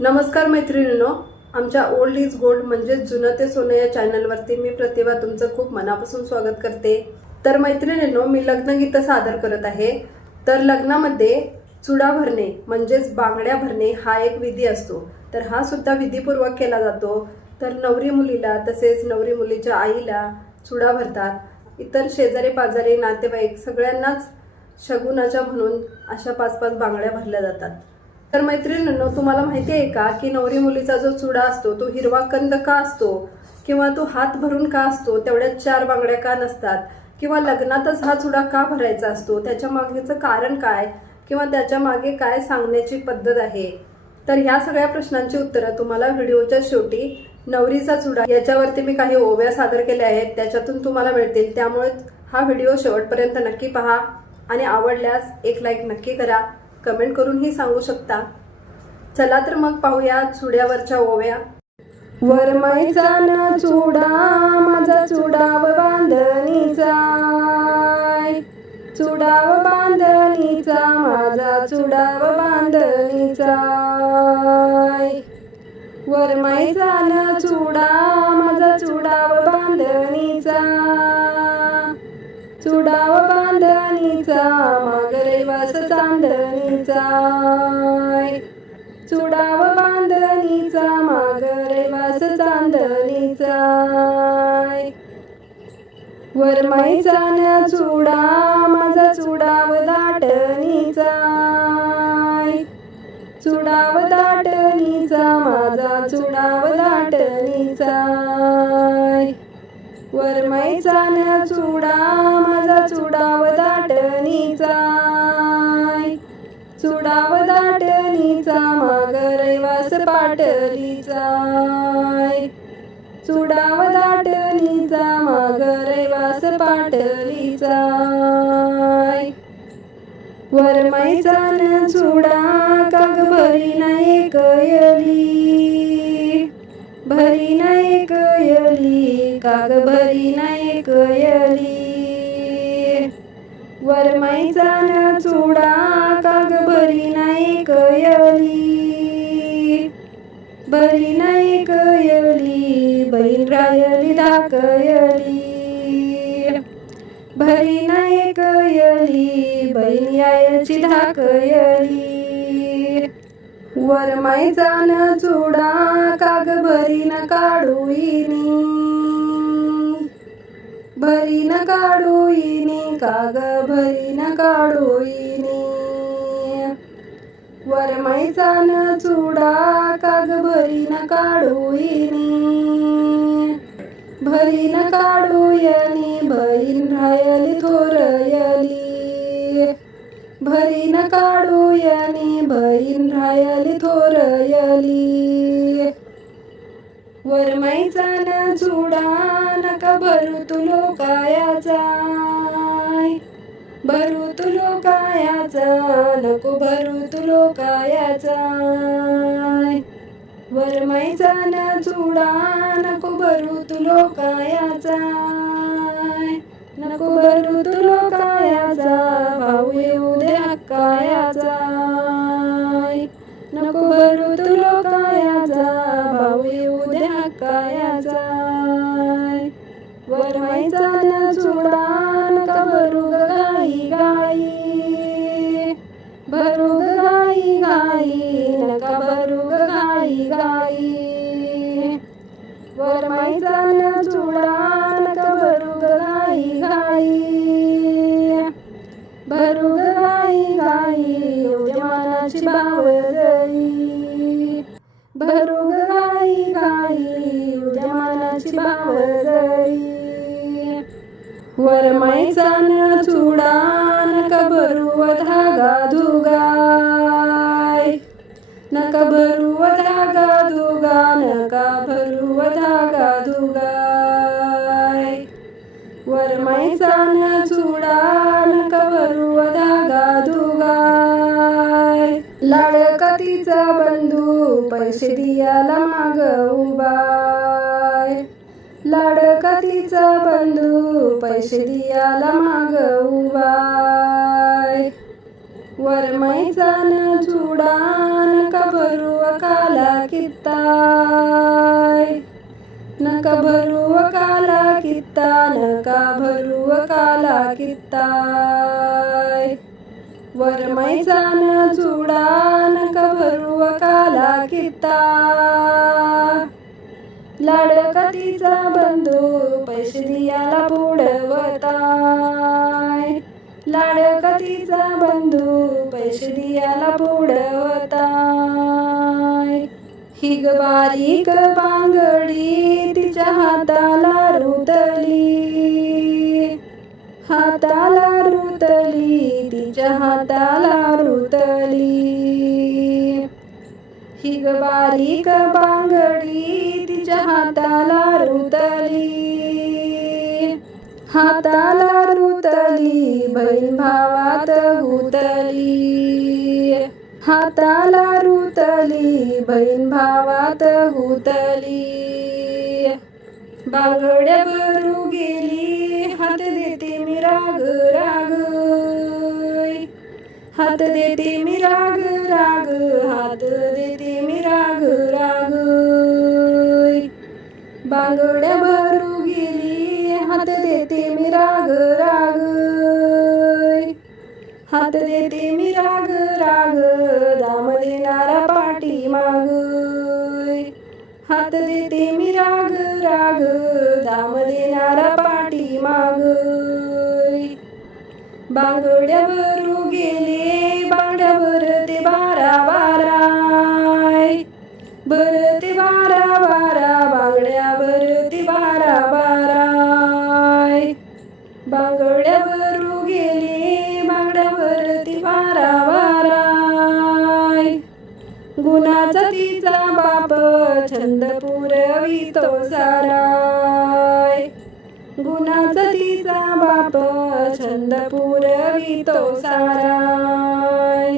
नमस्कार मैत्रिणींनो आमच्या ओल्ड इज गोल्ड म्हणजे जुनं ते सोनं या चॅनलवरती मी प्रतिभा तुमचं खूप मनापासून स्वागत करते. तर मैत्रिणींनो मी लग्नगीतं सादर करत आहे. तर लग्नामध्ये चुडा भरणे म्हणजेच बांगड्या भरणे हा एक विधी असतो. तर हा सुद्धा विधीपूर्वक केला जातो. तर नवरी मुलीला तसेच नवरी मुलीच्या आईला चुडा भरतात. इतर शेजारी पाजारी नातेवाईक सगळ्यांनाच शगुनाच्या म्हणून अशा पाच पाच बांगड्या भरल्या जातात. तर मैत्रिणींनो तुम्हाला माहिती आहे का की नवरी मुलीचा जो चुडा असतो तो हिरवा कंद का असतो? किंवा तो हात भरून का असतो? तेवढ्यात चार बांगड्या का नसतात? किंवा लग्नातच हा चुडा का भरायचा असतो? त्याच्या मागेचं कारण काय? किंवा त्याच्यामागे काय सांगण्याची पद्धत आहे? तर ह्या सगळ्या प्रश्नांची उत्तरं तुम्हाला व्हिडिओच्या शेवटी नवरीचा चुडा याच्यावरती मी काही ओव्या सादर केल्या आहेत. त्याच्यातून तुम्हाला मिळतील. त्यामुळे हा व्हिडिओ शेवटपर्यंत नक्की पहा आणि आवडल्यास एक लाईक नक्की करा. कमेंट करूनही सांगू शकता. चला तर मग पाहूया चुड्यावरच्या ओव्या. वरमाईचा न चुडा माझा चुडाव बांधणीचा चुडाव बांधणीचा माझा चुडाव बांधणीचा वरमाईचा न चुडा माझा चुडाव बांधणीचा चुडाव बांधणीचा मागरे वास चांदणीचा चुडाव बांधणीचा मागरे वास चांदणीचा वरमाईचा न चुडा माझा चुडाव दाटणीचा. चुडाव दाटणीचा माझा चुडाव दाटणीचा. वरमाईचा न जाय. चुडाव दाटणीचा माग रैवास जाय. चुडाव दाटणीचा माग रैवास पाटलीचा वरमाईचा न चुडा काग भरी नाही कयली. भरी नाही कयली काग भरी नाही कयली. वरमाईचा न चुडा काग बरी नाही कयली. भरी नाही कयली बहीण रायली धाकयली भरी नाही कयली बहीण यायची धाकयली वरमाईचा न चुडा काग बरी न काढूईनी भरीन न काढूईनी काग भरी न काढूईनी वरमाईचा न चुडा काग भरी न काढूईनी भरी न काढूयनी बहीण रायली थोरयली भरी न काढूयनी बहीण रायली थोरयली वरमाईचा न जुडा नका भरू तुलो कायाचा भरू तुलो कायाचा नको भरू तुलो कायाचा वरमाईचा न जुडा नको भरू तुलो कायाचा नको भरू तुलो कायाचा भाऊ येऊ द्या कायाचा जाय. वरमाईचा न चुडा पैसे दियाला माग उबाय लाडकतीचा बंधू पैसे दियाला माग उबाय वरमाईचा न चुडा कबरू काला कित्ताय नका भरू काला कित्ता नका भरू काला कित्ताय वरमाईचा न चुडा कबरू काला कित्ता लाडकतीचा बंधू पैसे दियाला पुढवताय लाडकतीचा बंधू पैसे दियाला पुढवताय ही बारीक बांगडी तिच्या हाताला रुतली. हाताला रुतली तिच्या हाताला रुतली. ही ग बारीक बांगडी तिच्या हाताला रुतली. हाताला रुतली बैल भावात हुतली हाताला रुतली बैल भावात हुतली बांगड्या बरू गेली हात देते मी राग राग. हात देते मी राग राग हात देते मी राग राग. बांगड्या भरू गेली हात देते मी राग राग. हात देते मी राग राग दाम देणारा पाठी माग. हात देते मी राग राग दाम देणारा पाठी माग. बांगड्या गेले बांगड्यावर ते बारा बाराय. ते बारा बारा छंद पुरवितो साराय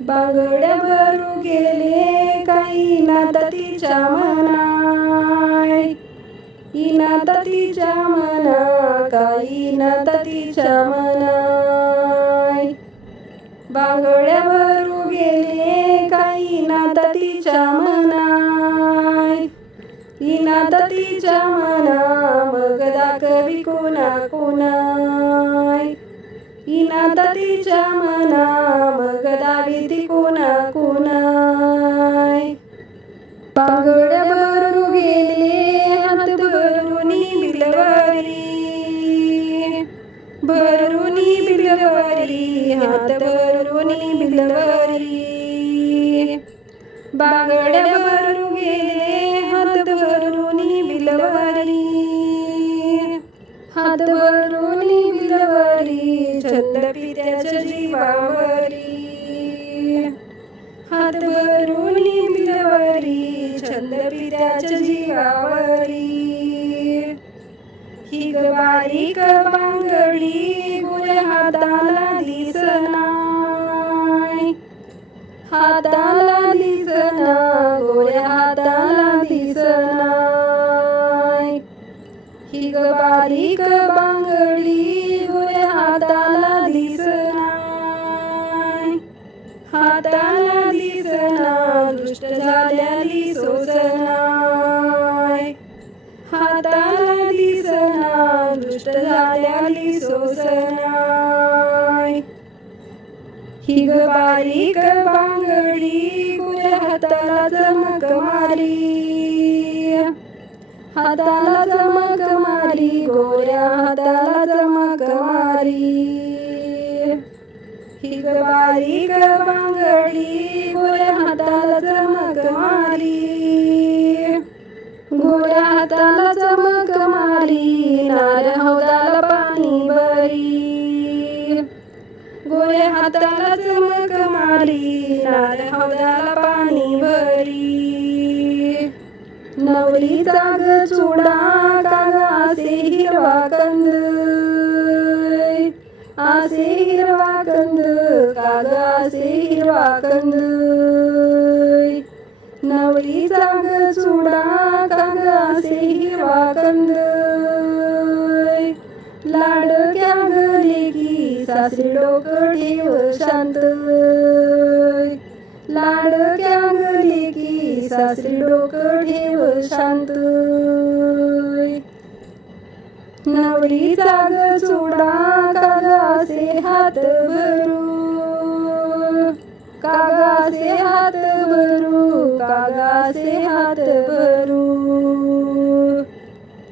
बांगड्या भरू गेले काही नात तिच्या मनाय. इनात तिच्या मना काही नात तिच्या मनाय. बांगड्या भरू गेले काही नात तिच्या मना मग दाखवी कोणा कोणाय इनात तिच्या मना मग दावी ती कोणा कोणाय बांगड्या भरू गेले हात भरून बिलवारी. भरून बिलवारी हात भरून बिलवारी. बागड भरू गेले हात बिलवरी बिलवारी छंद पित्याच्या जीवावरी. हात बिलवरी बिलवारी छंद पित्याच्या जीवावरी. ही ग बारीक बांगडी हाताला दिसना हाताला दिसना गोऱ्या बारीक बांगडी गोऱ्या हाताला दिसना हाताला दिसना दृष्ट झाल्याली सोसनाय हाताला दिसना दृष्ट झाल्याली सोसनाय ही ग बारीक बांगडी गोऱ्या हाताला चमक मारी. हाताला चमक मारी गोऱ्या हाताला चमक मारी. ही बारीक बांगडी गोऱ्या हाताला चमक मारी. गोऱ्या हाताला चमक मारी नार हौदाला पाणी बरी गोऱ्या हाताला चमक मारी नार हौदाला पाणी बरी नवरीचा ग चुडा काग असे हिरवा कंद असे हिरवा कंद काग असे हिरवा कंद नवरीचा ग चुडा काग असे हिरवा कंद लाडक्या गले की सासरी डोकं ठेव शांत लाडक्या गले की सासरी डोकं ठेव शांत. नवरी जाग चुडा कागासे हात भरू. कागासे हात भरू कागासे हात भरू.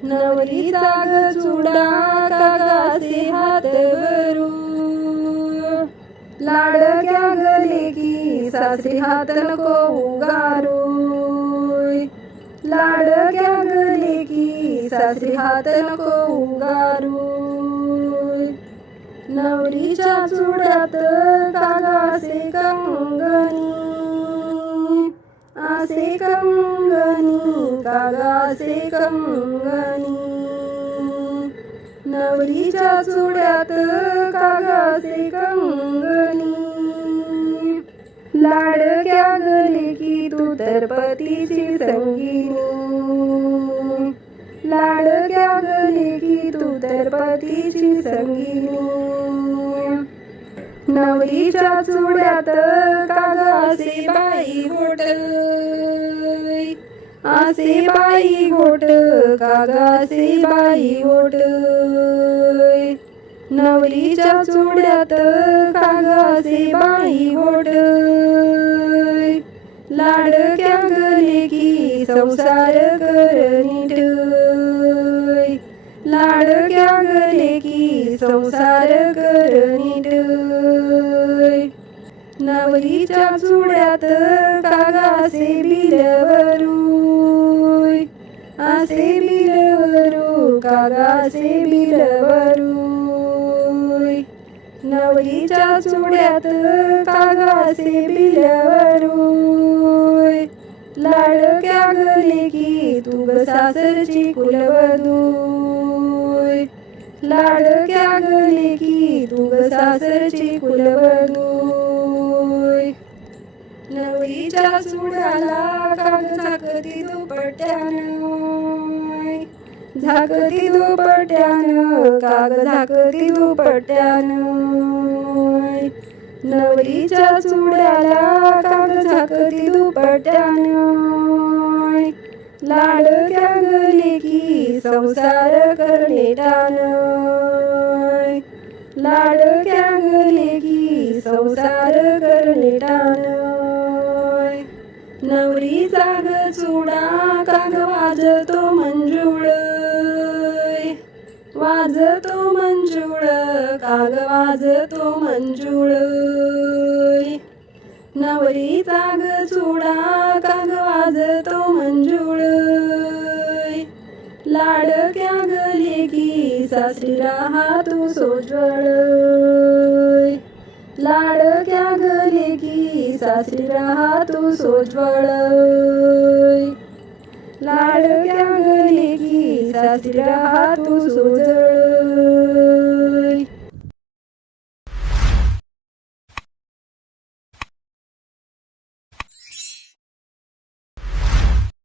नवरी जाग चुडा कागासे हात भरू. लाडक्या गले की सासरी हात नको उगारू. लाडक्या गले की सासरी हात नको उंगारू. नवरीच्या चुड्यात कागासे कंगणी असे कंगणी कागासे कंगणी नवरीच्या चुड्यात कागासे कंगणी की संगिनी. लाडक्या गली की तू तर पतीची संगीनी. नवरीच्या चुड्यात कागासे बाई गोट आसे बाई गोट कागासे बाई गोट नवरीच्या चुड्यात कागासे बाई संसार कर नीट लाडक्या गले की संसार कर नीट नवरीच्या चुड्यात कागासे बिलवरू असे बिलवरू कागासे बिलवरू नवरीच्या चुड्यात कागासे बिलवरू लाडक्या गले की तू ग सासरची कुलवधू लाडक्या गले की तू ग सासरची कुलवधू नवरीच्या सुडाला काग झाकती दुपट्यानं झाकती दुपट्यानं काग झाकती दुपट्यानं नवरीच्या चुड्याला काग झाकती दुपट्यानं. लाडक्या गले की संसार करणे टान लाडक्या गले की संसार करणे टान नवरीचा ग चुडा काग वाजतो. काग वाजतो मंजुळ. नवरी ताग चुडा काग वाजतो मंजुळ. लाडक्या गले की सासरी राहा तू सोज्वळ. लाडक्या गले की सासरी राहा तू सोज्वळ. लाडक्या गले की सासरी राहा तू सोजळ